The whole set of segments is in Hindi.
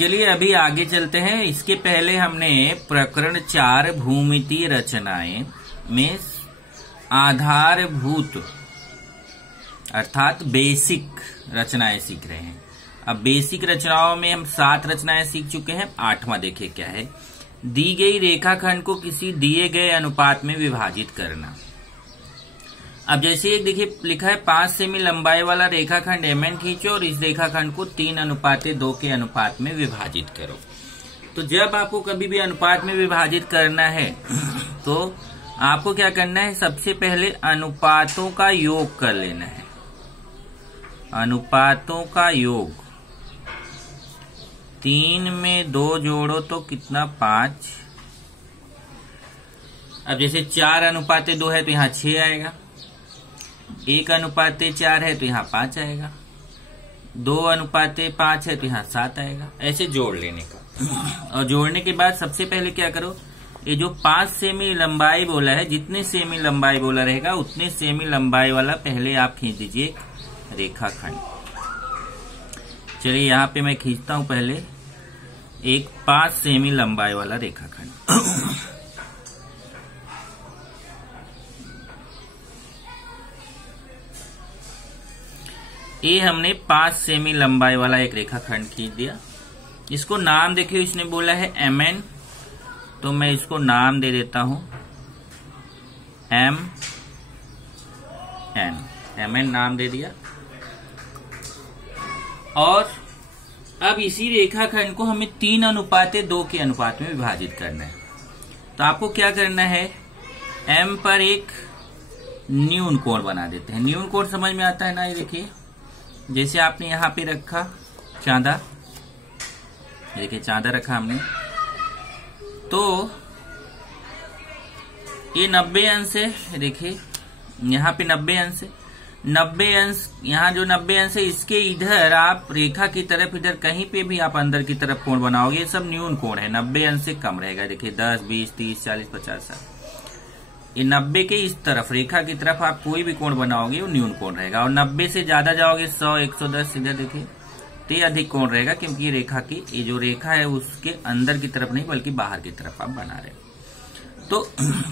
चलिए अभी आगे चलते हैं। इसके पहले हमने प्रकरण 4 भूमितीय रचनाएं में आधारभूत अर्थात बेसिक रचनाएं सीख रहे हैं। अब बेसिक रचनाओं में हम 7 रचनाएं सीख चुके हैं। 8वां देखिए क्या है। दी गई रेखाखंड को किसी दिए गए अनुपात में विभाजित करना। अब जैसे एक देखिए लिखा है 5 सेमी लंबाई वाला रेखाखंड MN खींचो और इस रेखाखंड को 3:2 के अनुपात में विभाजित करो। तो जब आपको कभी भी अनुपात में विभाजित करना है तो आपको क्या करना है, सबसे पहले अनुपातों का योग कर लेना है। अनुपातों का योग 3 में 2 जोड़ो तो कितना 5। अब जैसे 4:2 है तो यहाँ 6 आएगा। 1:4 है तो यहाँ 5 आएगा। 2:5 है तो यहाँ 7 आएगा। ऐसे जोड़ लेने का। और जोड़ने के बाद सबसे पहले क्या करो, ये जो 5 सेमी लंबाई बोला है, जितने सेमी लंबाई बोला रहेगा उतने सेमी लंबाई वाला पहले आप खींच दीजिए रेखाखंड। चलिए यहाँ पे मैं खींचता हूं पहले एक 5 सेमी लंबाई वाला रेखाखंड। ये हमने 5 सेमी लंबाई वाला एक रेखाखंड खींच दिया। इसको नाम देखिए, इसने बोला है MN, तो मैं इसको नाम दे देता हूं MN नाम दे दिया। और अब इसी रेखाखंड को हमें 3:2 के अनुपात में विभाजित करना है। तो आपको क्या करना है, M पर एक न्यून कोण बना देते हैं। न्यून कोण समझ में आता है ना। ये देखिए जैसे आपने यहाँ पे रखा चांदा, देखिए चांदा रखा हमने, तो ये 90 अंश है। देखिए यहाँ पे 90 अंश है। 90 अंश, यहाँ जो 90 अंश है इसके इधर आप रेखा की तरफ इधर कहीं पे भी आप अंदर की तरफ कोण बनाओगे, ये सब न्यून कोण है। 90 अंश से कम रहेगा। देखिए 10, 20, 30, 40, 50, 60। ये 90 के इस तरफ रेखा की तरफ आप कोई भी कोण बनाओगे वो न्यून कोण रहेगा। और 90 से ज्यादा जाओगे 100, 110 इधर देखिए तो ये अधिक कोण रहेगा, क्योंकि ये रेखा की ये जो रेखा है उसके अंदर की तरफ नहीं बल्कि बाहर की तरफ आप बना रहे हो। तो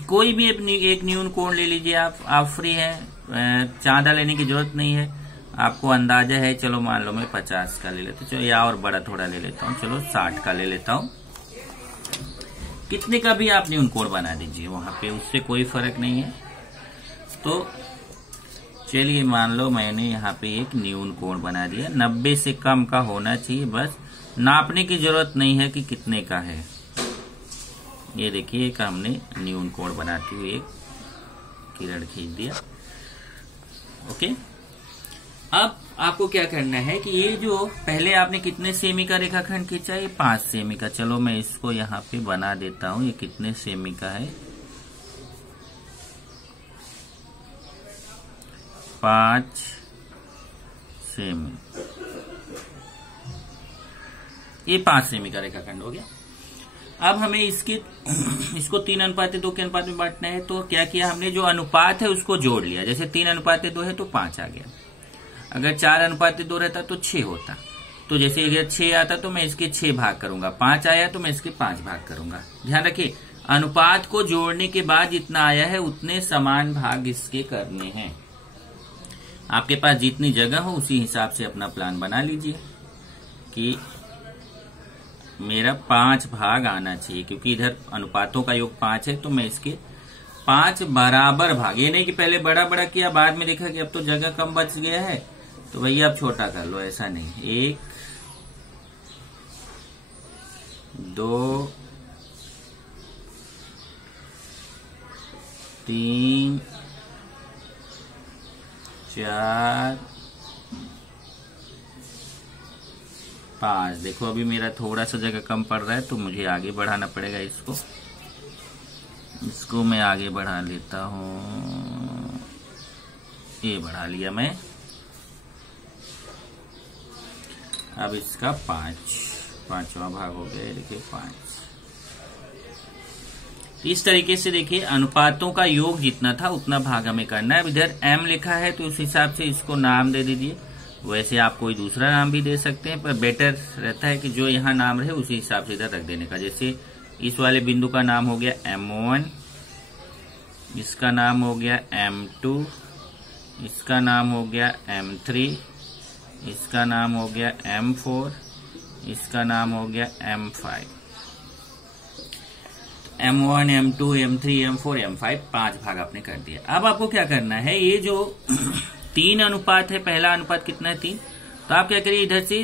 कोई भी एक न्यून कोण ले लीजिए आप फ्री है। चांदा लेने की जरूरत नहीं है। आपको अंदाजा है, चलो मान लो मैं 50 का ले लेता हूँ, चलो या और बड़ा थोड़ा ले लेता हूँ, चलो 60 का ले लेता हूँ। कितने का भी आप न्यून कोण बना दीजिए वहां पे, उससे कोई फर्क नहीं है। तो चलिए मान लो मैंने यहाँ पे एक न्यून कोण बना दिया। 90 से कम का होना चाहिए, बस नापने की जरूरत नहीं है कि कितने का है। ये देखिए एक हमने न्यून कोण बनाते हुए एक किरण खींच दिया। ओके, अब आपको क्या करना है कि ये जो पहले आपने कितने सेमी का रेखाखंड खींचा है, 5 सेमी का। चलो मैं इसको यहाँ पे बना देता हूँ। ये कितने सेमी का है, 5 सेमी। ये 5 सेमी का रेखाखंड हो गया। अब हमें इसको 3:2 के अनुपात में बांटना है। तो क्या किया हमने, जो अनुपात है उसको जोड़ लिया। जैसे 3:2 है तो 5 आ गया। अगर 4:2 रहता तो 6 होता। तो जैसे अगर 6 आता तो मैं इसके 6 भाग करूंगा। 5 आया तो मैं इसके 5 भाग करूंगा। ध्यान रखिए, अनुपात को जोड़ने के बाद जितना आया है उतने समान भाग इसके करने हैं। आपके पास जितनी जगह हो उसी हिसाब से अपना प्लान बना लीजिए कि मेरा 5 भाग आना चाहिए, क्योंकि इधर अनुपातों का योग 5 है। तो मैं इसके 5 बराबर भाग, ये नहीं कि पहले बड़ा बड़ा किया बाद में देखा कि अब तो जगह कम बच गया है तो भैया अब छोटा कर लो, ऐसा नहीं। 1, 2, 3, 4, 5। देखो अभी मेरा थोड़ा सा जगह कम पड़ रहा है तो मुझे आगे बढ़ाना पड़ेगा। इसको मैं आगे बढ़ा लेता हूँ। ये बढ़ा लिया मैं। अब इसका 5वां भाग हो गया। देखिए 5। इस तरीके से देखिए अनुपातों का योग जितना था उतना भाग हमें करना है। अब इधर M लिखा है तो उस हिसाब से इसको नाम दे दीजिए। वैसे आप कोई दूसरा नाम भी दे सकते हैं, पर बेटर रहता है कि जो यहाँ नाम रहे उसी हिसाब से इधर रख देने का। जैसे इस वाले बिंदु का नाम हो गया M1, इसका नाम हो गया M2, इसका नाम हो गया M3, इसका नाम हो गया M4, इसका नाम हो गया M5। M1, M2, M3, M4, M5 5 भाग आपने कर दिया। अब आपको क्या करना है, ये जो 3 अनुपात है, पहला अनुपात कितना है 3, तो आप क्या करिए इधर से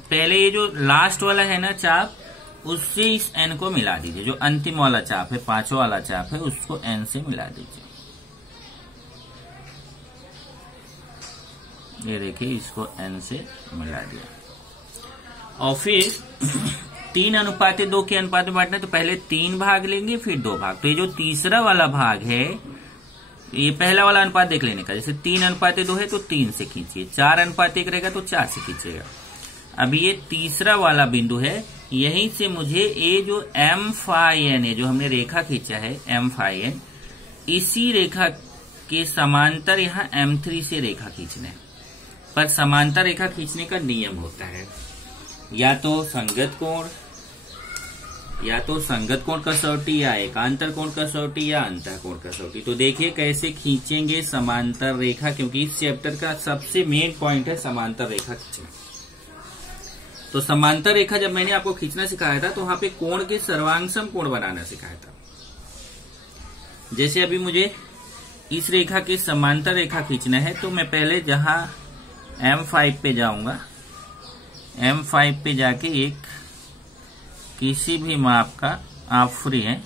पहले ये जो लास्ट वाला है ना चाप, उससे इस n को मिला दीजिए। जो अंतिम वाला चाप है, 5वां वाला चाप है, उसको n से मिला दीजिए। ये देखिए इसको n से मिला दिया। और फिर 3 अनुपात 2 के अनुपात में बांटना है, तो पहले 3 भाग लेंगे फिर 2 भाग। तो ये जो तीसरा वाला भाग है, ये पहला वाला अनुपात देख लेने का। जैसे 3 अनुपात 2 है तो 3 से खींचिए, 4 अनुपात 1 रहेगा तो 4 से खींचेगा। अभी ये तीसरा वाला बिंदु है, यहीं से मुझे ये जो M phi n है, जो हमने रेखा खींचा है M phi n, इसी रेखा के समांतर यहाँ M3 से रेखा खींचना है। पर समांतर रेखा खींचने का नियम होता है, या तो संगत कोण कसौटी, या एकांतर कोण कसौटी, या अंतःकोण कसौटी। तो देखिए कैसे खींचेंगे समांतर रेखा, क्योंकि इस चैप्टर का सबसे मेन पॉइंट है समांतर रेखा खींचना। तो समांतर रेखा जब मैंने आपको खींचना सिखाया था, तो वहां पे कोण के सर्वांगसम कोण बनाना सिखाया था। जैसे अभी मुझे इस रेखा के समांतर रेखा खींचना है, तो मैं पहले जहां M5 पे जाऊंगा, M5 पे जाके एक किसी भी माप का, आप फ्री हैं,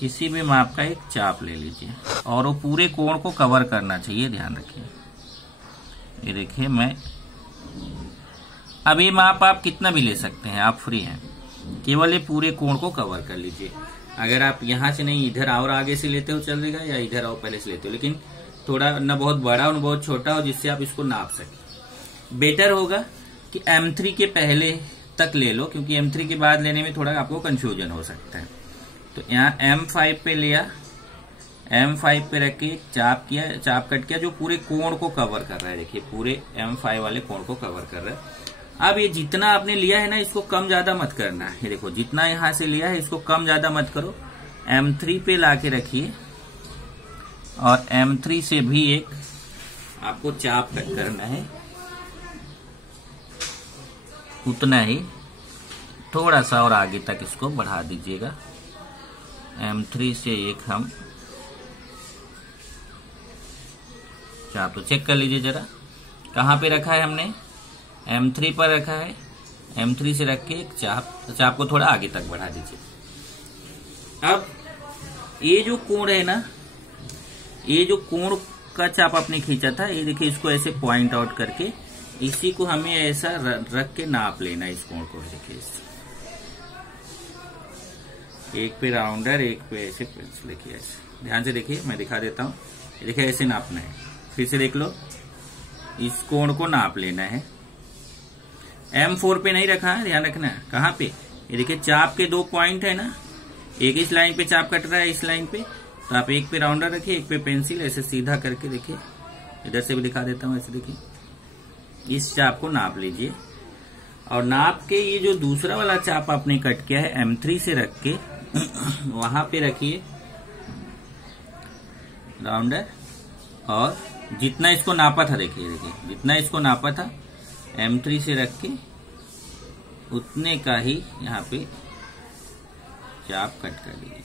किसी भी माप का एक चाप ले लीजिए और वो पूरे कोण को कवर करना चाहिए, ध्यान रखिए। ये देखिए मैं अब ये माप आप कितना भी ले सकते हैं, आप फ्री हैं, केवल ये पूरे कोण को कवर कर लीजिए। अगर आप यहां से नहीं इधर और आगे से लेते हो चलेगा, या इधर और पहले से लेते हो, लेकिन थोड़ा न बहुत बड़ा और न बहुत छोटा हो, जिससे आप इसको नाप सकें। बेटर होगा कि M3 के पहले तक ले लो, क्योंकि M3 के बाद लेने में थोड़ा आपको कंफ्यूजन हो सकता है। तो यहाँ M5 पे लिया, M5 पे रख के चाप किया, चाप कट किया, जो पूरे कोण को कवर कर रहा है। देखिए पूरे M5 वाले कोण को कवर कर रहा है। अब ये जितना आपने लिया है ना, इसको कम ज्यादा मत करना है। ये देखो जितना यहां से लिया है, इसको कम ज्यादा मत करो। M3 पे लाके रखिए और M3 से भी एक आपको चाप कट करना है, उतना ही, थोड़ा सा और आगे तक इसको बढ़ा दीजिएगा। M3 से एक हम चाप, तो चेक कर लीजिए जरा, कहाँ पे रखा है हमने, M3 पर रखा है। M3 से रख के एक चाप को थोड़ा आगे तक बढ़ा दीजिए। अब ये जो कोण है ना, ये जो कोण का चाप आपने खींचा था, ये देखिए इसको ऐसे पॉइंट आउट करके इसी को हमें ऐसा रख के नाप लेना इस कोण को। देखिए एक पे राउंडर, एक पे ऐसे, देखिए ऐसे ध्यान से देखिए, मैं दिखा देता हूँ। देखिए ऐसे नापना है, फिर से देख लो, इस कोण को नाप लेना है। M4 पे नहीं रखा है, ध्यान रखना है। कहाँ पे, ये देखिए चाप के 2 पॉइंट है ना, एक इस लाइन पे चाप कट रहा है, इस लाइन पे, तो आप एक पे राउंडर रखिए, एक पे पेंसिल, ऐसे सीधा करके देखिए, इधर से भी दिखा देता हूँ, ऐसे देखिए इस चाप को नाप लीजिए। और नाप के ये जो दूसरा वाला चाप आपने कट किया है M3 से रख के वहां पे रखिए राउंडर, और जितना इसको नापा था, देखिए जितना इसको नापा था M3 से रख के उतने का ही यहाँ पे चाप कट कर लीजिए।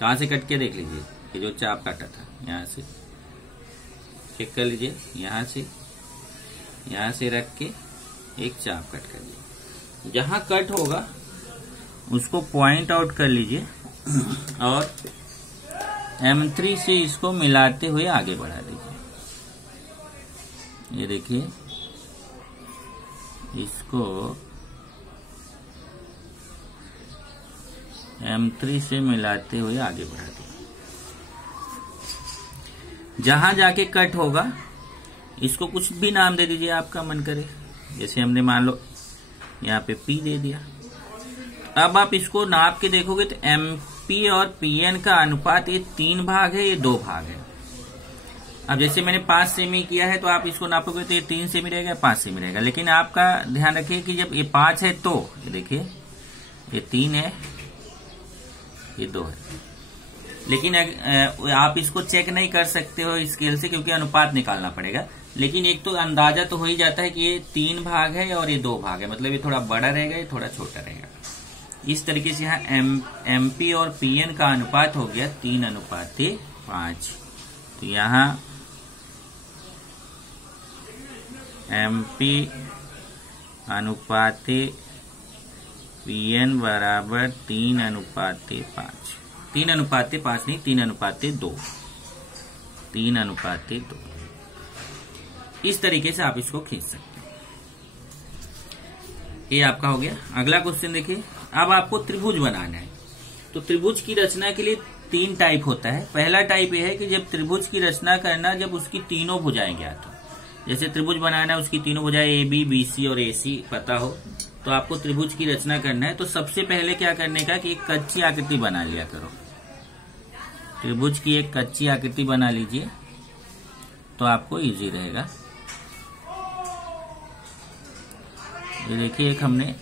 कहाँ से कट के देख लीजिए, ये जो चाप काटा था यहाँ से चेक कर लीजिए, यहाँ से रख के एक चाप कट कर लीजिए। जहां कट होगा उसको पॉइंट आउट कर लीजिए और M3 से इसको मिलाते हुए आगे बढ़ा दीजिए। ये देखिए इसको M3 से मिलाते हुए आगे बढ़ा दीजिए। जहां जाके कट होगा इसको कुछ भी नाम दे दीजिए आपका मन करे, जैसे हमने मान लो यहाँ पे P दे दिया। अब आप इसको नाप के देखोगे तो MP और PN का अनुपात ये 3 भाग है, ये 2 भाग है। अब जैसे मैंने 5 सेमी किया है तो आप इसको नापोगे तो ये 3 सेमी रहेगा, 5 सेमी रहेगा। लेकिन आपका ध्यान रखिए कि जब ये 5 है तो ये देखिए ये 3 है, ये 2 है। लेकिन आप इसको चेक नहीं कर सकते हो स्केल से, क्योंकि अनुपात निकालना पड़ेगा। लेकिन एक तो अंदाजा तो हो ही जाता है कि ये 3 भाग है और ये 2 भाग है, मतलब ये थोड़ा बड़ा रहेगा, ये थोड़ा छोटा रहेगा। इस तरीके से यहाँ MP और PN का अनुपात हो गया 3:5। तो यहाँ MP अनुपाते PN बराबर 3:5। 3:5 नहीं, 3:2। 3:2। इस तरीके से आप इसको खींच सकते हैं। ये आपका हो गया। अगला क्वेश्चन देखिए। अब आपको त्रिभुज बनाना है। तो त्रिभुज की रचना के लिए 3 टाइप होता है। पहला टाइप यह है कि जब त्रिभुज की रचना करना जब उसकी तीनों भुजाएं ज्ञात हो। जैसे त्रिभुज बनाना है, उसकी तीनों भुजाएं AB, BC और AC पता हो, तो आपको त्रिभुज की रचना करना है। तो सबसे पहले क्या करने का कि एक कच्ची आकृति बना लिया करो। त्रिभुज की एक कच्ची आकृति बना लीजिए तो आपको इजी रहेगा। ये देखिए एक हमने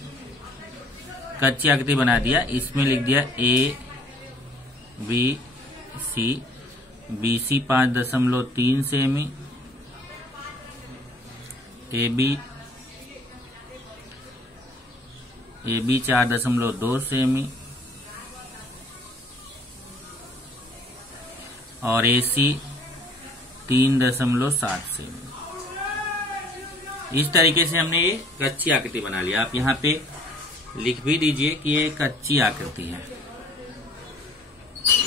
कच्ची आकृति बना दिया। इसमें लिख दिया ABC, BC 5.3 semi, AB 4.2 semi और AC 3.7 सेमी। इस तरीके से हमने ये कच्ची आकृति बना लिया। आप यहाँ पे लिख भी दीजिए कि ये कच्ची आकृति है,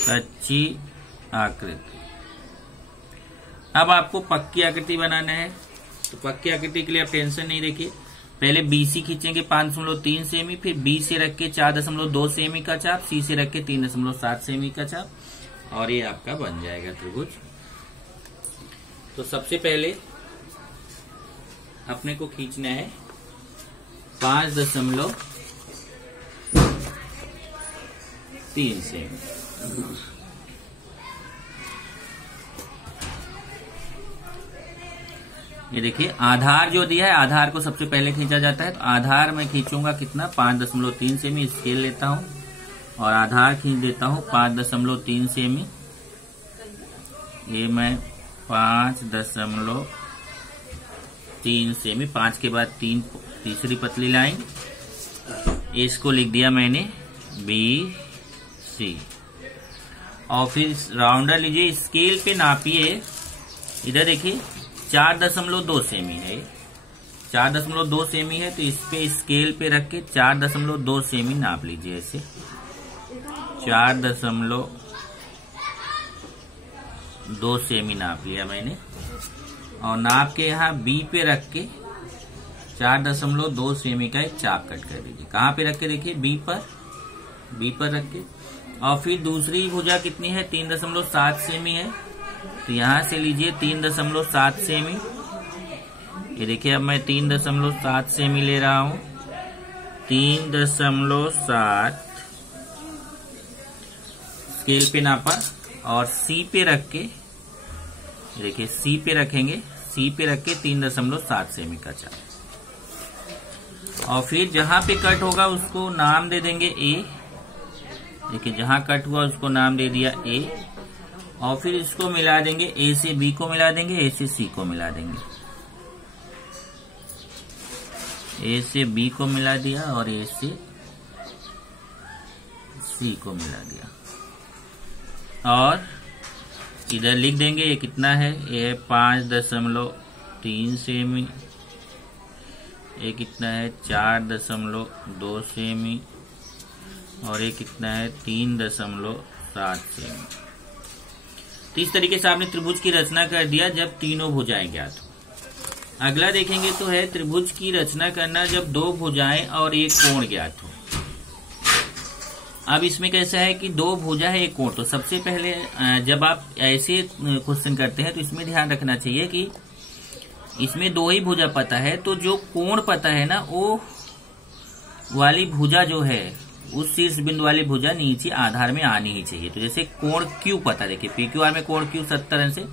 कच्ची आकृति। अब आपको पक्की आकृति बनाना है। तो पक्की आकृति के लिए आप टेंशन नहीं रखिए। पहले BC खींचेंगे 5.3 सेमी, फिर B से रख के 4.2 सेमी का चाप, C से रख के 3.7 सेमी का चाप, और ये आपका बन जाएगा त्रिभुज। तो सबसे पहले अपने को खींचना है 5.3 सेमी। ये देखिए आधार जो दिया है, आधार को सबसे पहले खींचा जाता है। तो आधार मैं खींचूंगा कितना, 5.3 सेमी। स्केल लेता हूं और आधार खींच देता हूं 5.3 सेमी। ये मैं 5.3 सेमी, 5 के बाद 3 तीसरी पतली लाइन, इसको लिख दिया मैंने BC। और फिर राउंडर लीजिए, स्केल पे नापिए। इधर देखिए 4.2 सेमी है, 4.2 सेमी है। तो इस पे स्केल पे रख के 4.2 सेमी नाप लीजिए। ऐसे 4.2 सेमी नाप लिया मैंने, और नाप के यहाँ B पे रख के 4.2 सेमी का एक चाप कट कर दीजिए। कहाँ पे रख के देखिए, B पर रख के। और फिर दूसरी भुजा कितनी है, 3.7 सेमी है। तो यहाँ से लीजिए 3.7 सेमी। ये देखिए अब मैं 3.7 सेमी ले रहा हूँ। 3.7 स्केल पे नापा और C पे रख के, देखिए C पे रखेंगे, C पे रख के 3.7 सेमी का चाप। और फिर जहां पे कट होगा उसको नाम दे देंगे A। देखिए जहां कट हुआ उसको नाम दे दिया A। और फिर इसको मिला देंगे, A से B को मिला देंगे, A से C को मिला देंगे। A से B को मिला दिया और A से C को मिला दिया। और इधर लिख देंगे ये कितना है, ये 5.3 सेमी, ये कितना है 4.2 सेमी, और ये कितना है 3.7 सेमी। तो इस तरीके से आपने त्रिभुज की रचना कर दिया जब तीनों भुजाएं ज्ञात हो। अगला देखेंगे तो है त्रिभुज की रचना करना जब 2 भुजाएं और एक कोण ज्ञात हो। अब इसमें कैसा है कि 2 भुजा है एक कोण। तो सबसे पहले जब आप ऐसे क्वेश्चन करते हैं तो इसमें ध्यान रखना चाहिए कि इसमें 2 ही भुजा पता है, तो जो कोण पता है ना वो वाली भुजा जो है उस शीर्ष बिंदु वाली भुजा नीचे आधार में आनी ही चाहिए। तो जैसे कोण Q पता, देखिए PQR में कोण Q 70 अंश है,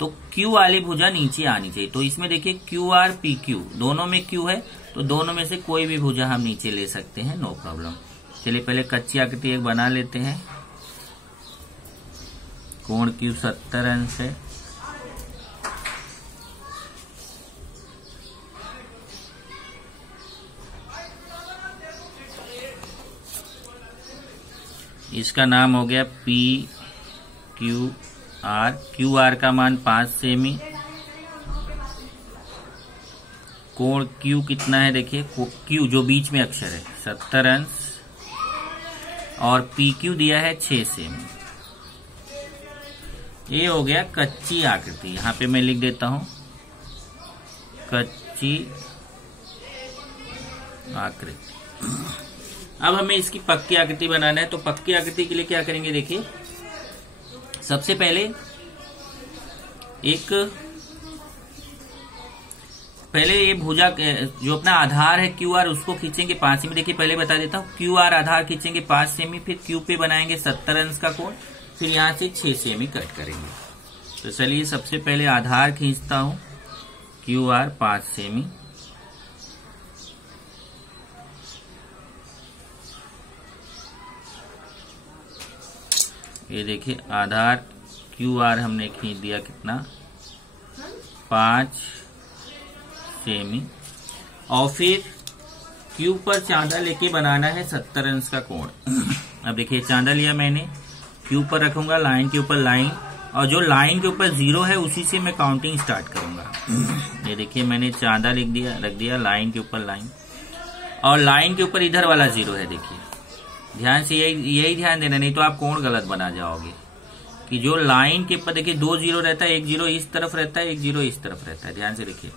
तो क्यू वाली भुजा नीचे आनी चाहिए। तो इसमें देखिए क्यू आर पी क्यू दोनों में क्यू है, तो दोनों में से कोई भी भुजा हम नीचे ले सकते हैं, नो प्रॉब्लम। चलिए पहले कच्ची आकृति एक बना लेते हैं। कोण क्यू 70 अंश है। इसका नाम हो गया P Q R. Q R का मान 5 सेमी। कोण क्यू कितना है देखिए, क्यू जो बीच में अक्षर है 70 अंश, और पी क्यू दिया है 6 सेमी। ये हो गया कच्ची आकृति। यहां पे मैं लिख देता हूं कच्ची आकृति। अब हमें इसकी पक्की आकृति बनाना है। तो पक्की आकृति के लिए क्या करेंगे देखिए, सबसे पहले ये भुजा जो अपना आधार है क्यू आर उसको खींचेंगे 5 सेमी। देखिए पहले बता देता हूँ, क्यू आर आधार खींचेंगे 5 सेमी, फिर क्यू पे बनाएंगे 70 अंश का कोण, फिर यहां से 6 सेमी कट करेंगे। तो चलिए सबसे पहले आधार खींचता हूं क्यू आर 5 सेमी। ये देखिए आधार क्यू आर हमने खींच दिया कितना, 5 सेमी। और फिर क्यू पर चांदा लेके बनाना है 70 अंश का कोण। अब देखिए चांदा लिया मैंने, क्यू पर रखूंगा, लाइन के ऊपर लाइन, और जो लाइन के ऊपर 0 है उसी से मैं काउंटिंग स्टार्ट करूंगा। ये देखिए मैंने चांदा रख दिया लाइन के ऊपर लाइन, और लाइन के ऊपर इधर वाला 0 है। देखिए ध्यान से यही ध्यान देना, नहीं तो आप कोण गलत बना जाओगे। कि जो लाइन के ऊपर देखिए 2 0 रहता है, एक 0 इस तरफ रहता है, एक 0 इस तरफ रहता है। ध्यान से देखिए,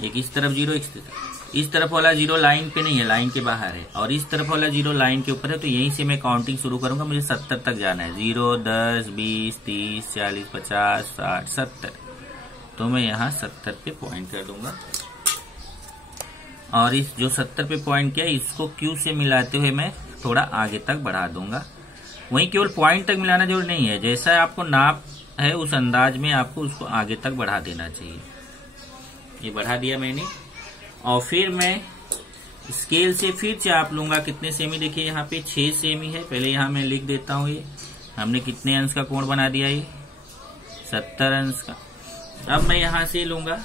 एक इस तरफ 0, इस तरफ वाला 0 लाइन पे नहीं है, लाइन के बाहर है, और इस तरफ वाला 0 लाइन के ऊपर है। तो यहीं से मैं काउंटिंग शुरू करूंगा। मुझे 70 तक जाना है, 0, 10, 20, 30, 40, 50, 60, 70। तो मैं यहाँ 70 पे पॉइंट कर दूंगा, और इस जो 70 पे पॉइंट किया इसको क्यू से मिलाते हुए मैं थोड़ा आगे तक बढ़ा दूंगा। वहीं केवल पॉइंट तक मिलाना जरूरी नहीं है, जैसा आपको नाप है उस अंदाज में आपको उसको आगे तक बढ़ा देना चाहिए। ये बढ़ा दिया मैंने, और फिर मैं स्केल से फिर चाप लूंगा कितने सेमी। देखिए यहाँ पे 6 सेमी है। पहले यहाँ मैं लिख देता हूँ, ये हमने कितने अंश का कोण बना दिया, ये 70 अंश का। अब मैं यहाँ से लूंगा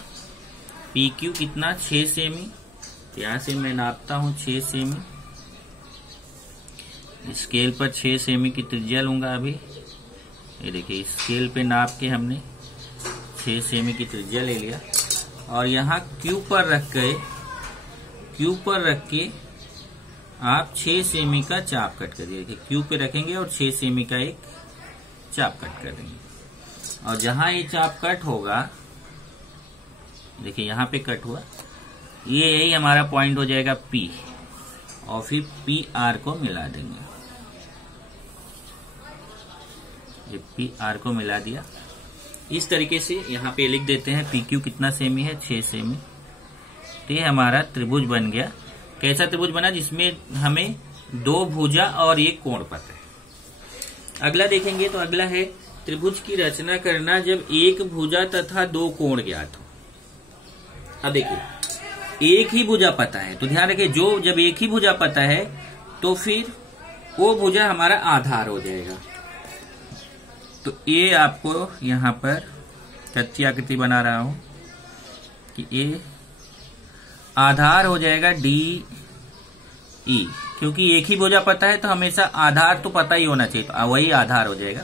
पी क्यू कितना, 6 सेमी। यहाँ से मैं नापता हूँ 6 सेमी। स्केल पर 6 सेमी की त्रिज्या लूंगा अभी। ये देखिए स्केल पे नाप के हमने 6 सेमी की त्रिज्या ले लिया, और यहाँ क्यू पर रख के आप 6 सेमी का चाप कट कर दिए। क्यू पे रखेंगे और 6 सेमी का एक चाप कट कर देंगे, और जहां ये चाप कट होगा, देखिए यहाँ पे कट हुआ, यही हमारा पॉइंट हो जाएगा पी, और फिर पी आर को मिला देंगे। ये पी आर को मिला दिया। इस तरीके से यहाँ पे लिख देते हैं पी क्यू कितना सेमी है, 6 सेमी। तो ये हमारा त्रिभुज बन गया। कैसा त्रिभुज बना, जिसमें हमें 2 भुजा और 1 कोण पता है। अगला देखेंगे तो अगला है त्रिभुज की रचना करना जब 1 भुजा तथा 2 कोण ज्ञात हो। अब देखिए एक ही भुजा पता है, तो ध्यान रखिए जब एक ही भुजा पता है तो फिर वो भुजा हमारा आधार हो जाएगा। तो ये आपको यहाँ पर कच्ची आकृति बना रहा हूं कि ये आधार हो जाएगा डी ई, क्योंकि एक ही भुजा पता है तो हमेशा आधार तो पता ही होना चाहिए, तो वही आधार हो जाएगा।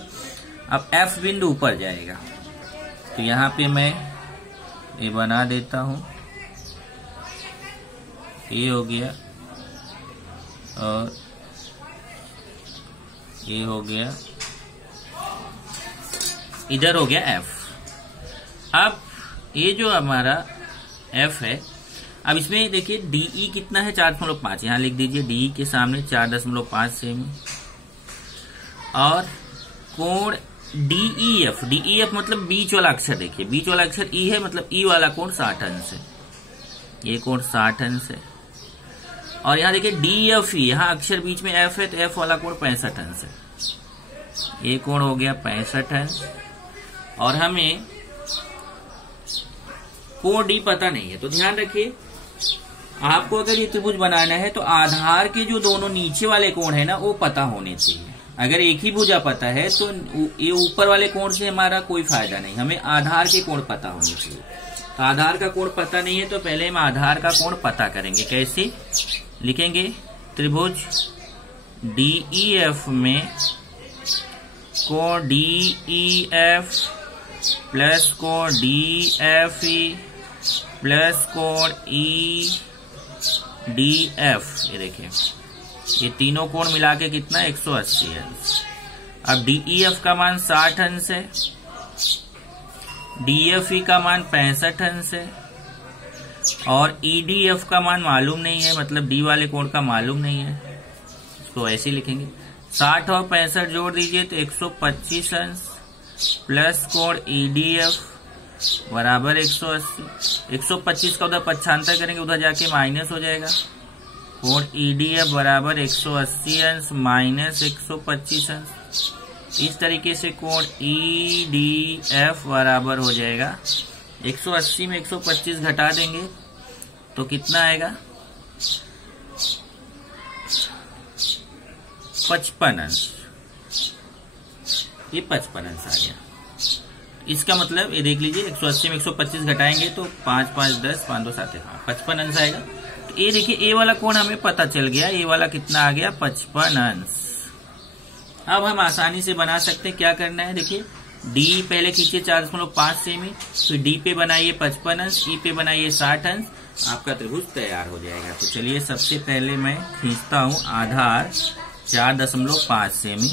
अब एफ बिंदु ऊपर जाएगा, तो यहाँ पे मैं ये बना देता हूं, ये हो गया और ये हो गया, इधर हो गया एफ। अब ये जो हमारा एफ है, अब इसमें देखिए डीई कितना है, 4.5। यहां लिख दीजिए डीई के सामने 4.5 सेमी, और कोण डीईएफ, डीईएफ मतलब बीच वाला अक्षर, देखिए बीच वाला अक्षर ई है, मतलब ई वाला कोण 60 अंश है, ये कोण 60 अंश है। और यहाँ देखिए डीएफई, यहाँ अक्षर बीच में एफ है, तो एफ वाला कोण 65 अंश है। ये कोण हो गया 65 अंश। और हमें कोण डी पता नहीं है। तो ध्यान रखिए, आपको अगर ये त्रिभुज बनाना है तो आधार के जो दोनों नीचे वाले कोण है ना वो पता होने चाहिए। अगर एक ही भुजा पता है तो ये ऊपर वाले कोण से हमारा कोई फायदा नहीं, हमें आधार के कोण पता होने चाहिए। तो आधार का कोण पता नहीं है तो पहले हम आधार का कोण पता करेंगे। कैसे लिखेंगे? त्रिभुज DEF में कोण DEF प्लस कोण DFE प्लस कोण EDF, ये देखिए ये तीनों कोण मिला के कितना 180 अंश। अब DEF का मान 60 अंश है, DFE का मान 65 अंश है और EDF का मान मालूम नहीं है, मतलब D वाले कोण का मालूम नहीं है। इसको ऐसे लिखेंगे 60 और 65 जोड़ दीजिए तो 125 अंश प्लस कोण EDF बराबर 180। 125 का उधर पक्षांतर करेंगे, उधर जाके माइनस हो जाएगा। कोण EDF बराबर 180 अंश माइनस 125 अंश। इस तरीके से कोण EDF बराबर हो जाएगा 180 में 125 घटा देंगे तो कितना आएगा? 55 अंश। ये 55 अंश आ गया। इसका मतलब ये देख लीजिए 180 में 125 घटाएंगे तो 5 5 10 5 2 7 55 अंश आएगा। तो ये देखिए ए वाला कोण हमें पता चल गया, ये वाला कितना आ गया? 55 अंश। अब हम आसानी से बना सकते हैं। क्या करना है? देखिए डी पहले खींचिए 4.5 सेमी, फिर डी पे बनाइए 55 अंश, ई पे बनाइए 60 अंश, आपका त्रिभुज तैयार हो जाएगा। तो चलिए सबसे पहले मैं खींचता हूं आधार 4.5 सेमी।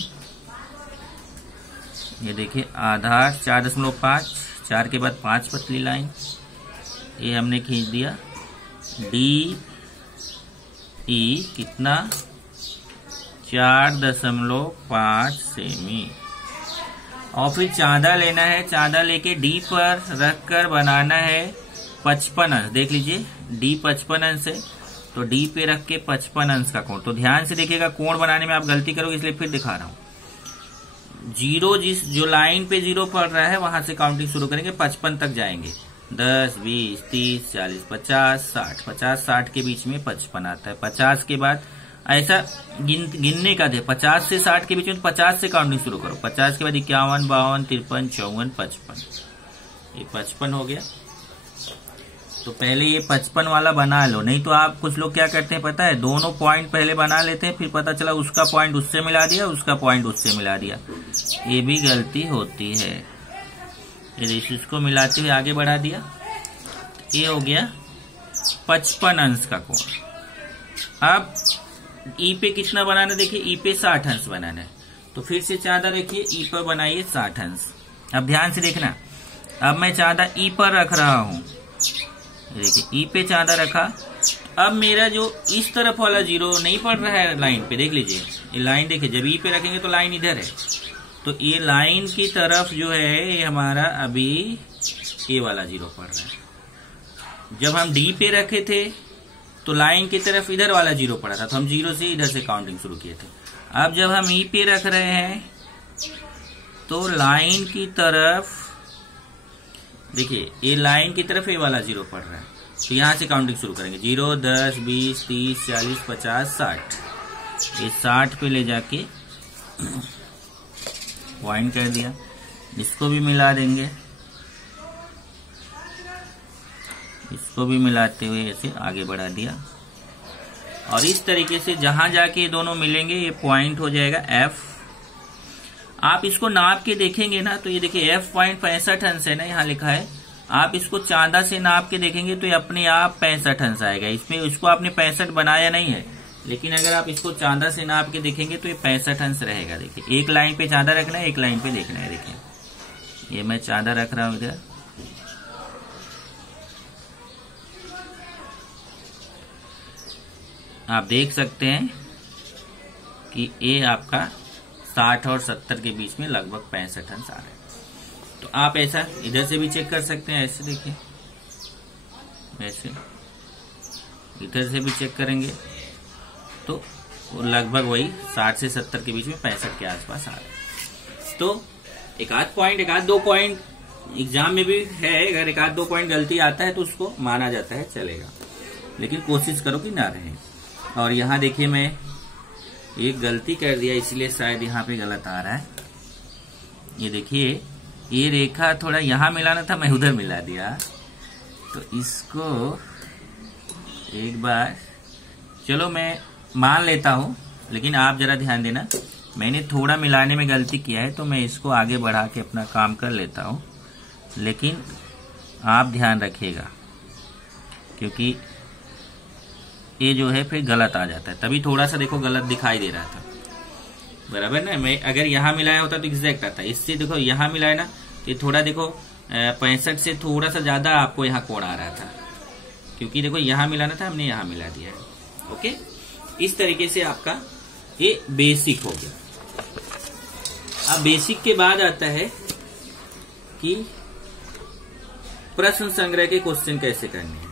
ये देखिए आधार 4.5, 4 के बाद 5 पतली लाइन, ये हमने खींच दिया। डी ई कितना? 4.5 सेमी। और फिर चांदा लेना है, चांदा लेके डी पर रख कर बनाना है 55 अंश। देख लीजिए डी 55 अंश है तो डी पे रख के 55 अंश का कोण। तो ध्यान से देखिएगा, कोण बनाने में आप गलती करोगे इसलिए फिर दिखा रहा हूं। जीरो जो लाइन पे 0 पड़ रहा है वहां से काउंटिंग शुरू करेंगे, 55 तक जाएंगे। 10 20 30 40 50 60, 50 60 के बीच में 55 आता है। 50 के बाद ऐसा गिनने का थे, 50 से 60 के बीच में 50 से काउंटिंग शुरू करो। 50 के बाद 51 52 53 54 55, ये 55 हो गया। तो पहले ये 55 वाला बना लो, नहीं तो आप कुछ लोग क्या करते हैं पता है, दोनों पॉइंट पहले बना लेते हैं, फिर पता चला उसका पॉइंट उससे मिला दिया, उसका पॉइंट उससे मिला दिया। ये भी गलती होती है। ये इसको मिलाते हुए आगे बढ़ा दिया, ये हो गया 55 अंश का कोण। अब ई पे कितना बनाना? देखिए ई पे 60 अंश बनाना है, तो फिर से चांदा रखिए, ई पर बनाइए 60 अंश। अब ध्यान से देखना, अब मैं चांदा ई पर रख रहा हूं, देखिए ई पे चांदा रखा। अब मेरा जो इस तरफ वाला 0 नहीं पड़ रहा है लाइन पे, देख लीजिए ये लाइन, देखिए जब ई पे रखेंगे तो लाइन इधर है, तो ये लाइन की तरफ जो है ये हमारा अभी ए वाला 0 पड़ रहा है। जब हम डी पे रखे थे तो लाइन की तरफ इधर वाला 0 पड़ा था, तो हम 0 से इधर से काउंटिंग शुरू किए थे। अब जब हम ई पे रख रहे हैं तो लाइन की तरफ, देखिए ये लाइन की तरफ ये वाला 0 पड़ रहा है, तो यहां से काउंटिंग शुरू करेंगे। 0 10 20 30 40 50 60, ये 60 पे ले जाके पॉइंट कर दिया। इसको भी मिला देंगे, इसको भी मिलाते हुए ऐसे आगे बढ़ा दिया। और इस तरीके से जहां जाके दोनों मिलेंगे ये पॉइंट हो जाएगा F। आप इसको नाप के देखेंगे ना तो ये देखिए F पॉइंट 65 अंश है ना, यहाँ लिखा है। आप इसको चांदा से नाप के देखेंगे तो ये अपने आप 65 अंश आएगा। इसमें इसको आपने 65 बनाया नहीं है, लेकिन अगर आप इसको चांदा से नाप के देखेंगे तो ये 65 अंश रहेगा। देखिए एक लाइन पे चांदा रखना है, एक लाइन पे देखना है। देखिए ये मैं चांदा रख रहा हूं इधर, आप देख सकते हैं कि ये आपका 60 और 70 के बीच में लगभग 65 अंश आ रहे हैं। तो आप ऐसा इधर से भी चेक कर सकते हैं, ऐसे देखिए, ऐसे इधर से भी चेक करेंगे तो लगभग वही 60 से 70 के बीच में 65 के आसपास आ रहे हैं। तो एक आध पॉइंट, एक आध दो पॉइंट एग्जाम में भी है, अगर एक आध 2 पॉइंट गलती आता है तो उसको माना जाता है, चलेगा, लेकिन कोशिश करो कि ना रहे। और यहाँ देखिए मैं एक गलती कर दिया, इसलिए शायद यहाँ पे गलत आ रहा है। ये देखिए ये रेखा थोड़ा यहाँ मिलाना था, मैं उधर मिला दिया, तो इसको एक बार चलो मैं मान लेता हूँ, लेकिन आप जरा ध्यान देना, मैंने थोड़ा मिलाने में गलती किया है तो मैं इसको आगे बढ़ा के अपना काम कर लेता हूँ, लेकिन आप ध्यान रखिएगा क्योंकि ये जो है फिर गलत आ जाता है, तभी थोड़ा सा देखो गलत दिखाई दे रहा था, बराबर ना। मैं अगर यहाँ मिलाया होता तो एग्जैक्ट आता, इससे देखो यहाँ मिलाया ना तो ये थोड़ा देखो 65 से थोड़ा सा ज्यादा आपको यहाँ कोण आ रहा था, क्योंकि देखो यहाँ मिलाना था, हमने यहाँ मिला दिया है। ओके, इस तरीके से आपका ये बेसिक हो गया। अब बेसिक के बाद आता है कि प्रश्न संग्रह के क्वेश्चन कैसे करने हैं।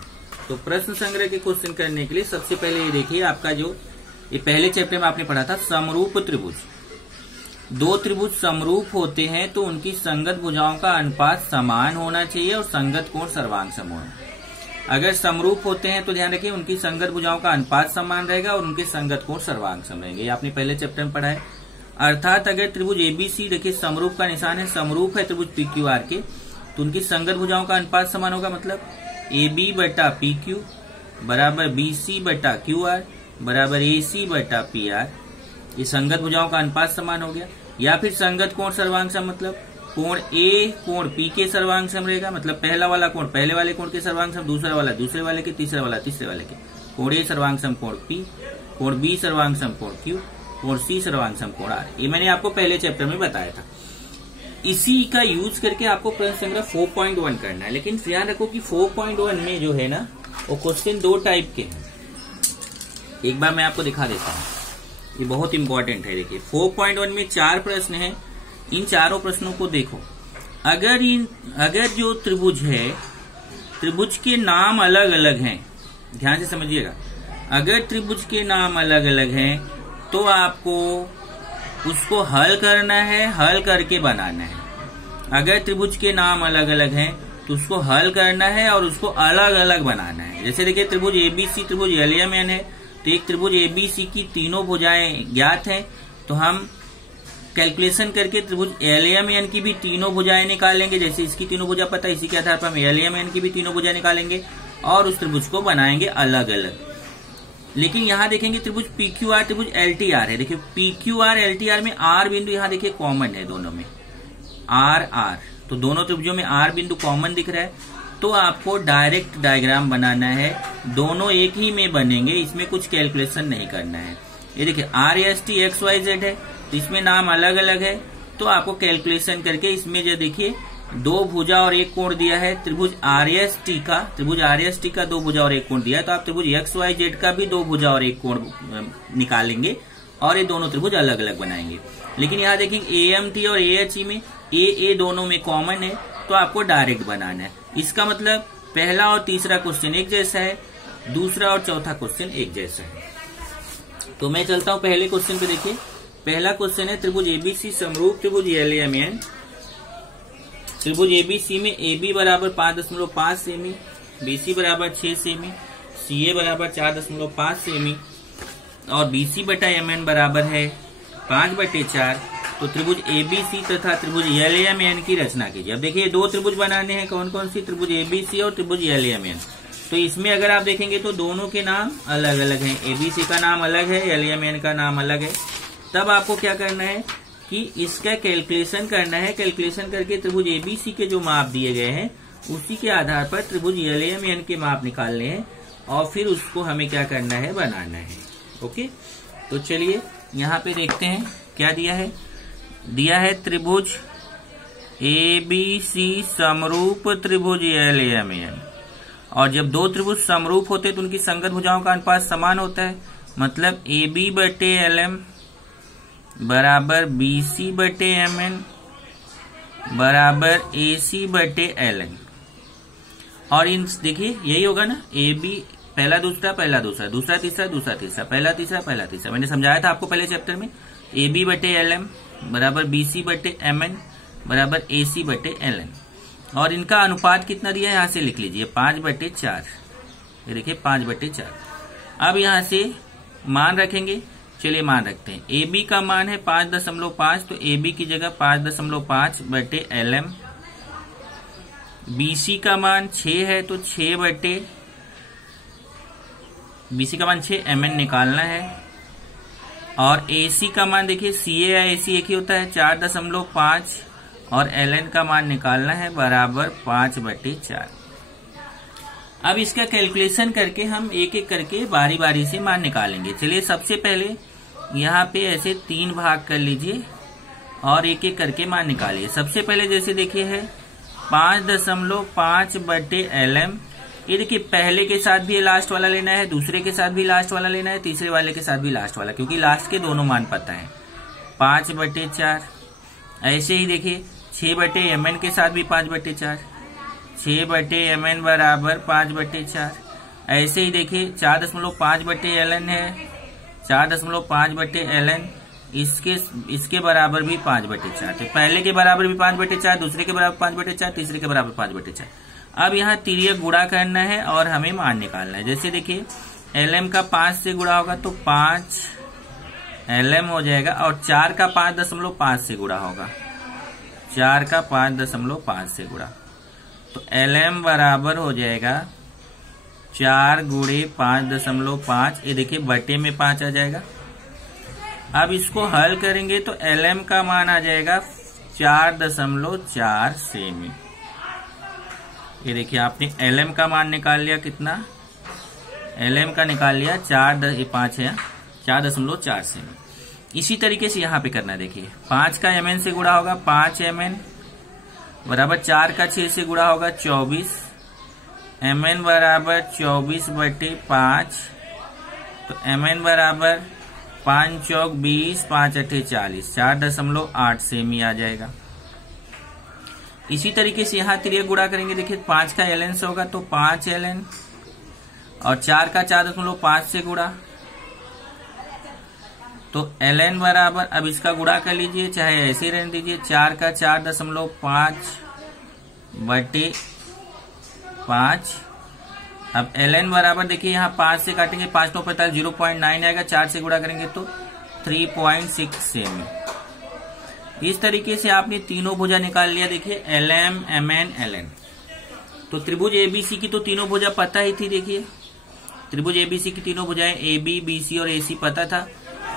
तो प्रश्न संग्रह के क्वेश्चन करने के लिए सबसे पहले ये देखिए, आपका जो ये पहले चैप्टर में आपने पढ़ा था समरूप त्रिभुज। 2 त्रिभुज समरूप होते हैं तो उनकी संगत भुजाओं का अनुपात समान होना चाहिए और संगत कोण सर्वांग सम होना। अगर समरूप होते हैं तो ध्यान रखिए उनकी संगत भुजाओं का अनुपात समान रहेगा और उनके संगत कोण सर्वांग सम रहेंगे, ये आपने पहले चैप्टर में पढ़ा है। अर्थात अगर त्रिभुज एबीसी, देखिए समरूप का निशान है, समरूप है त्रिभुज पीक्यूआर के, तो उनकी संगत भुजाओं का अनुपात समान होगा, मतलब AB बटा PQ बराबर BC बटा QR बराबर AC बटा PR, ये संगत भुजाओं का अनुपात समान हो गया। या फिर संगत कोण सर्वांग सम, मतलब कोण A कोण P के सर्वांग सम रहेगा, मतलब पहला वाला कोण पहले वाले कोण के सर्वांग सम, दूसरा वाला दूसरे वाले के, तीसरा वाला तीसरे वाले के। कोण A सर्वांग सम कोण P, कोण B सर्वांग सम कोण Q, कोण C सर्वांग सम कोण R, ये मैंने आपको पहले चैप्टर में बताया था। इसी का यूज करके आपको प्रश्न संग्रह 4.1 करना है, लेकिन ध्यान रखो कि 4.1 में जो है ना वो क्वेश्चन 2 टाइप के हैं। एक बार मैं आपको दिखा देता हूँ, ये बहुत इंपॉर्टेंट है। देखिए 4.1 में 4 प्रश्न हैं, इन चारों प्रश्नों को देखो। अगर जो त्रिभुज है, त्रिभुज के नाम अलग अलग हैं, ध्यान से समझिएगा, अगर त्रिभुज के नाम अलग अलग हैं तो आपको उसको हल करना है, हल करके बनाना है। अगर त्रिभुज के नाम अलग अलग हैं तो उसको हल करना है और उसको अलग अलग बनाना है। जैसे देखिए त्रिभुज एबीसी त्रिभुज LMN है, तो एक त्रिभुज एबीसी की तीनों भुजाएं ज्ञात हैं, तो हम कैलकुलेशन करके त्रिभुज LMN की भी तीनों भुजाएं निकालेंगे। जैसे इसकी तीनों भुजा पता है, इसी के आधार पर हम LMN की भी तीनों भुजा निकालेंगे और उस त्रिभुज को बनाएंगे अलग अलग। लेकिन यहाँ देखेंगे त्रिभुज PQR त्रिभुज LTR है। देखिए PQR LTR में R बिंदु यहाँ देखिए कॉमन है, दोनों में R, तो दोनों त्रिभुजों में R बिंदु कॉमन दिख रहा है, तो आपको डायरेक्ट डायग्राम बनाना है, दोनों एक ही में बनेंगे, इसमें कुछ कैलकुलेशन नहीं करना है। ये देखिए RST XYZ है, तो इसमें नाम अलग अलग है, तो आपको कैलकुलेशन करके इसमें जो देखिए 2 भुजा और 1 कोण दिया है, त्रिभुज RST का 2 भुजा और 1 कोण दिया है, तो आप त्रिभुज XYZ का भी 2 भुजा और 1 कोण निकालेंगे और ये दोनों त्रिभुज अलग अलग बनाएंगे। लेकिन यहाँ देखेंगे AMT और AHE में AA दोनों में कॉमन है, तो आपको डायरेक्ट बनाना है। इसका मतलब पहला और तीसरा क्वेश्चन एक जैसा है, दूसरा और चौथा क्वेश्चन एक जैसा है। तो मैं चलता हूँ पहले क्वेश्चन पे। देखिए पहला क्वेश्चन है त्रिभुज एबीसी समरूप त्रिभुज LMN। त्रिभुज एबीसी में AB बराबर 5.5 सेमी, BC बराबर 6 सेमी, CA बराबर 4.5 सेमी और BC बटा MN बराबर है 5/4। तो त्रिभुज ABC तथा त्रिभुज LMN की रचना कीजिए। अब देखिए 2 त्रिभुज बनाने हैं, कौन कौन सी, त्रिभुज ABC और त्रिभुज LMN। तो इसमें अगर आप देखेंगे तो दोनों के नाम अलग अलग हैं, ABC का नाम अलग है, LMN का नाम अलग है। तब आपको क्या करना है कि इसका कैलकुलेशन करना है। कैलकुलेशन करके त्रिभुज ABC के जो माप दिए गए हैं उसी के आधार पर त्रिभुज LMN के माप निकालने हैं और फिर उसको हमें क्या करना है, बनाना है। ओके, तो चलिए यहाँ पे देखते हैं क्या दिया है। दिया है त्रिभुज ABC समरूप त्रिभुज LMN, और जब 2 त्रिभुज समरूप होते हैं तो उनकी संगत भुजाओं का अनुपात समान होता है, मतलब AB बटे LM बराबर BC बटे MN बराबर AC बटे LN। और इन देखिए यही होगा ना, AB पहला दूसरा पहला दूसरा, दूसरा तीसरा दूसरा तीसरा, पहला तीसरा पहला तीसरा। मैंने समझाया था आपको पहले चैप्टर में, AB बटे LM बराबर BC बटे MN बराबर AC बटे LN। और इनका अनुपात कितना दिया है यहाँ से लिख लीजिए 5/4। ये देखिए 5/4। अब यहाँ से मान रखेंगे, चलिए मान रखते हैं। ए बी का मान है 5.5, तो ए बी की जगह 5.5/LM। बी सी का मान 6 है तो 6 BC का मान 6 MN निकालना है। और AC का मान देखिए CA या AC एक ही होता है 4.5 और LN का मान निकालना है बराबर 5/4। अब इसका कैलकुलेशन करके हम एक एक करके बारी बारी से मान निकालेंगे। चलिए सबसे पहले यहाँ पे ऐसे 3 भाग कर लीजिए और एक एक करके मान निकालिए। सबसे पहले जैसे देखिए है 5.5/LM। ये देखिए पहले के साथ भी लास्ट वाला लेना है, दूसरे के साथ भी लास्ट वाला लेना है, तीसरे वाले के साथ भी लास्ट वाला, क्योंकि लास्ट के दोनों मान पता है। 5/4। ऐसे ही देखिए 6/MN के साथ भी 5/4, 6/MN बराबर 5/4। ऐसे ही देखिए 4.5/LN है, 4.5/LN इसके बराबर भी 5/4। तो पहले के बराबर भी 5/4, दूसरे के बराबर 5/4, तीसरे के बराबर 5/4। अब यहाँ तिर्यक गुणा करना है और हमें मान निकालना है। जैसे देखिए LM का 5 से गुणा होगा तो 5 LM हो जाएगा, और 4 का 5.5 से गुणा होगा, 4 का 5.5 से गुणा, तो LM बराबर हो जाएगा 4 गुणे 5.5। ये देखिए बटे में 5 आ जाएगा। अब इसको हल करेंगे तो LM का मान आ जाएगा 4.4 सेमी। ये देखिए आपने LM का मान निकाल लिया, कितना LM का निकाल लिया 4.4 सेमी। इसी तरीके से यहाँ पे करना है। देखिए 5 का MN से गुणा होगा 5 MN बराबर 4 का 6 से गुणा होगा 24, MN बराबर 24/5, तो MN बराबर 5 चौक 20, 5 अट्ठे 40, 4.8 सेमी आ जाएगा। इसी तरीके से यहाँ तिर्यक गुणा करेंगे। देखिए 5 का LN से होगा तो 5 LN, और 4 का 4.5 से गुणा, तो LN बराबर, अब इसका गुणा कर लीजिए, चाहे ऐसे ही रहने दीजिए, 4 का 4.5/5। अब LN बराबर देखिए यहाँ 5 से काटेंगे, 5 9 45, 0.9 आएगा, 4 से गुणा करेंगे तो 3.6 सेमी। इस तरीके से आपने तीनों भुजा निकाल लिया। देखिए LM MN LN। तो त्रिभुज ABC की तो तीनों भुजा पता ही थी। देखिए त्रिभुज ABC की तीनों भुजाएं AB BC और AC पता था,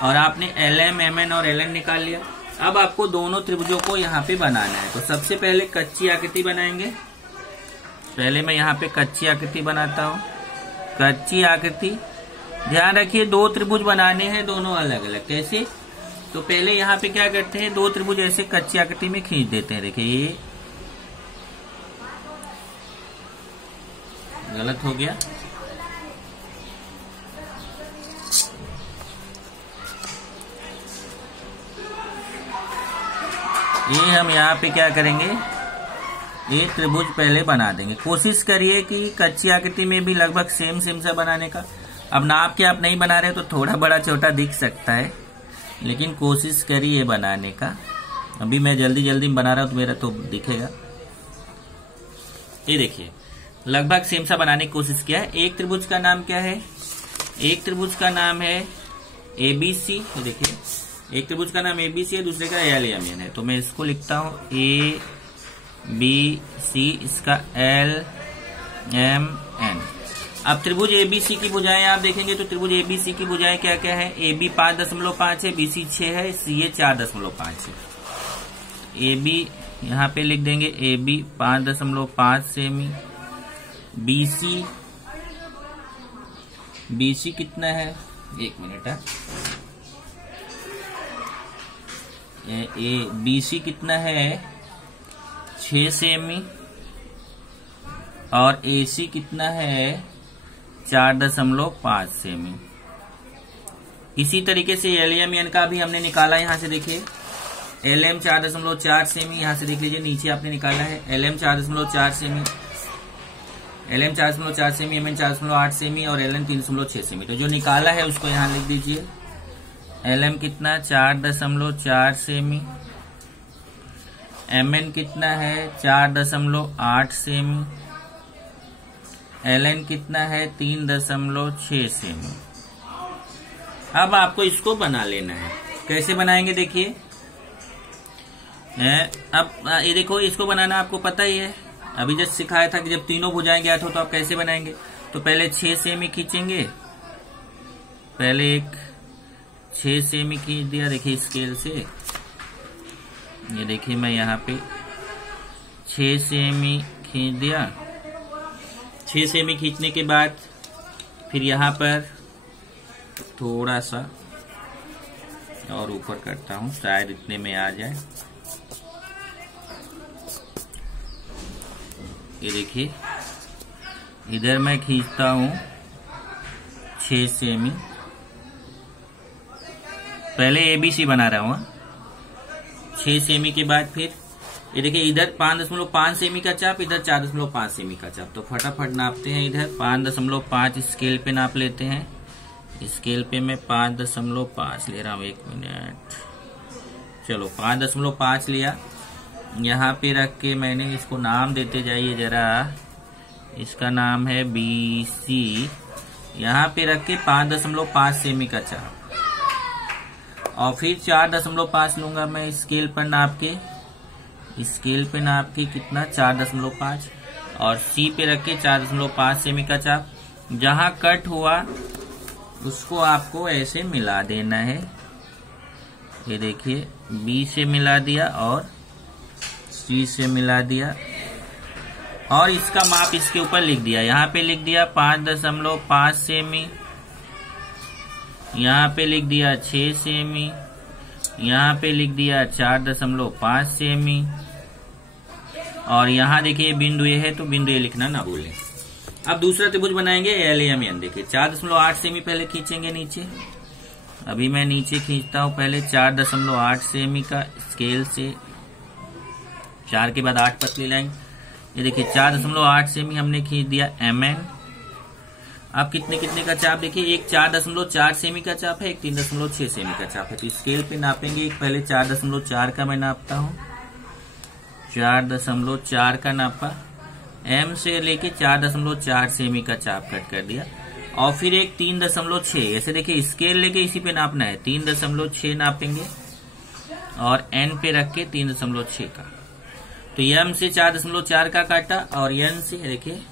और आपने LM MN और LN निकाल लिया। अब आपको दोनों त्रिभुजों को यहाँ पे बनाना है। तो सबसे पहले कच्ची आकृति बनाएंगे। पहले मैं यहाँ पे कच्ची आकृति बनाता हूँ। कच्ची आकृति, ध्यान रखिए 2 त्रिभुज बनाने हैं, दोनों अलग अलग। कैसे? तो पहले यहाँ पे क्या करते हैं, 2 त्रिभुज ऐसे कच्ची आकृति में खींच देते हैं। देखिए ये गलत हो गया। ये हम यहाँ पे क्या करेंगे, एक त्रिभुज पहले बना देंगे। कोशिश करिए कि कच्ची आकृति में भी लगभग सेम सा बनाने का। अब नाप के आप नहीं बना रहे तो थोड़ा बड़ा छोटा दिख सकता है, लेकिन कोशिश करिए बनाने का। अभी मैं जल्दी में बना रहा हूं तो मेरा तो दिखेगा। ये देखिए लगभग सेम सा बनाने की कोशिश किया है। एक त्रिभुज का नाम क्या है, एक त्रिभुज का नाम है ABC। देखिए एक त्रिभुज का नाम ABC है, दूसरे का LMN है। तो मैं इसको लिखता हूं ABC, इसका LMN। अब त्रिभुज ABC की भुजाएं आप देखेंगे तो त्रिभुज ABC की भुजाएं क्या क्या है, AB 5.5 है, BC 6 है, CA 4.5 है। AB यहाँ पे लिख देंगे AB 5.5 सेमी। BC कितना है, 1 मिनट है। BC कितना है 6 सेमी, और AC कितना है 4.5 सेमी। इसी तरीके से LMN का भी हमने निकाला। यहाँ से देखिए LM 4.4 सेमी, यहाँ से देख लीजिए नीचे आपने निकाला है LM 4.4 semi, LM 4.4 semi, MN 4.8 semi और LN 3.6 सेमी। तो जो निकाला है उसको यहाँ लिख दीजिए। LM कितना 4.4 सेमी, MN कितना है 4.8 सेमी, LN कितना है 3.6 सेमी। अब आपको इसको बना लेना है। कैसे बनाएंगे देखिए, अब ये देखो इसको बनाना आपको पता ही है, अभी जस्ट सिखाया था कि जब तीनों भुजाएं ज्ञात हो तो आप कैसे बनाएंगे। तो पहले 6 सेमी खींचेंगे, पहले एक 6 सेमी खींच दिया, देखिए स्केल से, ये देखिए मैं यहाँ पे 6 सेमी खींच दिया। 6 सेमी खींचने के बाद फिर यहाँ पर थोड़ा सा और ऊपर करता हूँ, शायद इतने में आ जाए। ये देखिए इधर मैं खींचता हूँ 6 सेमी, पहले ABC बना रहा हूँ। 6 सेमी के बाद फिर ये देखिए इधर 5.5 सेमी का चाप, इधर 4.5 सेमी का चाप। तो फटाफट नापते हैं। इधर 5.5 स्केल पे नाप लेते हैं। स्केल पे मैं 5.5 ले रहा हूँ, 1 मिनट। चलो 5.5 लिया, यहाँ पे रख के मैंने इसको नाम देते जाइए जरा, इसका नाम है BC। यहाँ पे रख के 5.5 सेमी का चाप, और फिर 4.5 लूंगा मैं स्केल पर नाप के, स्केल पे नाप के कितना 4.5, और C पे रख के 4.5 सेमी का चाप। जहां कट हुआ उसको आपको ऐसे मिला देना है। ये देखिए B से मिला दिया और C से मिला दिया, और इसका माप इसके ऊपर लिख दिया। यहाँ पे लिख दिया 5.5 सेमी, यहाँ पे लिख दिया 6 सेमी, यहाँ पे लिख दिया 4.5 सेमी, और यहाँ देखिए बिंदु ए है तो बिंदु ए लिखना ना भूलें। अब दूसरा त्रिभुज बनाएंगे LAMN। देखिए 4.8 सेमी पहले खींचेंगे नीचे। अभी मैं नीचे खींचता हूँ पहले 4.8 सेमी का स्केल से, 4 के बाद 8 पतली लाइन। ये देखिए 4.8 सेमी हमने खींच दिया MN। अब कितने कितने का चाप देखिए, एक 4.4 सेमी का चाप है, एक 3.6 सेमी का चाप है। तो स्केल पे नापेंगे। एक पहले 4.4 का मैं नापता हूँ, 4.4 का नापा, M से लेके 4.4 सेमी का चाप कट कर दिया, और फिर एक 3.6। ऐसे देखिए स्केल लेके इसी पे नापना है, 3.6 नापेंगे और N पे रख के 3.6 का। तो M से 4.4 का काटा, और N से देखिए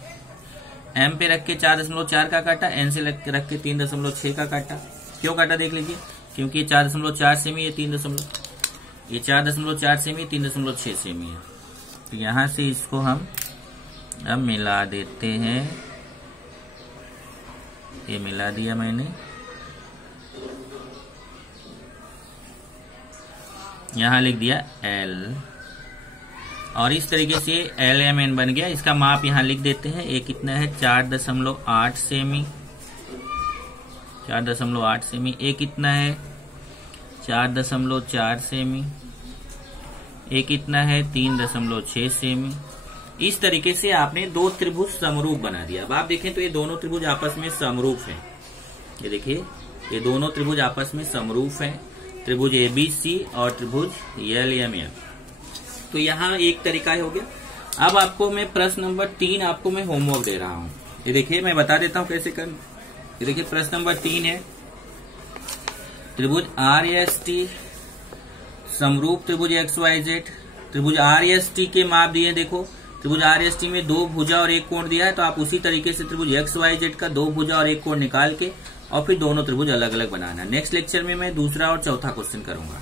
M पे रख के 4.4 का काटा, N से रख के 3.6 का काटा। क्यों काटा देख लीजिए, क्योंकि ये 4.4 सेमी, ये 4.4 सेमी, 3.6 सेमी है। तो यहां से इसको हम अब मिला देते हैं। ये मिला दिया मैंने, यहां लिख दिया L, और इस तरीके से LMN बन गया। इसका माप यहां लिख देते हैं। ये कितना है 4.8 सेमी, 4.8 सेमी। ये कितना है 4.4 सेमी। ये कितना है 3.6 सेमी। इस तरीके से आपने दो त्रिभुज समरूप बना दिया। अब आप देखें तो ये दोनों त्रिभुज आपस में समरूप हैं। ये देखिए ये दोनों त्रिभुज आपस में समरूप हैं, त्रिभुज ABC और त्रिभुज LMN। तो यहाँ एक तरीका हो गया। अब आपको मैं प्रश्न नंबर 3 आपको मैं होमवर्क दे रहा हूँ। ये देखिए मैं बता देता हूँ कैसे करना। ये देखिए प्रश्न नंबर 3 है, त्रिभुज RST समरूप त्रिभुज XYZ। त्रिभुज RST के माप दिए। देखो त्रिभुज RST में 2 भुजा और 1 कोण दिया है, तो आप उसी तरीके से त्रिभुज XYZ का 2 भुजा और 1 कोण निकाल के और फिर दोनों त्रिभुज अलग अलग बनाना। नेक्स्ट लेक्चर में मैं दूसरा और चौथा क्वेश्चन करूंगा।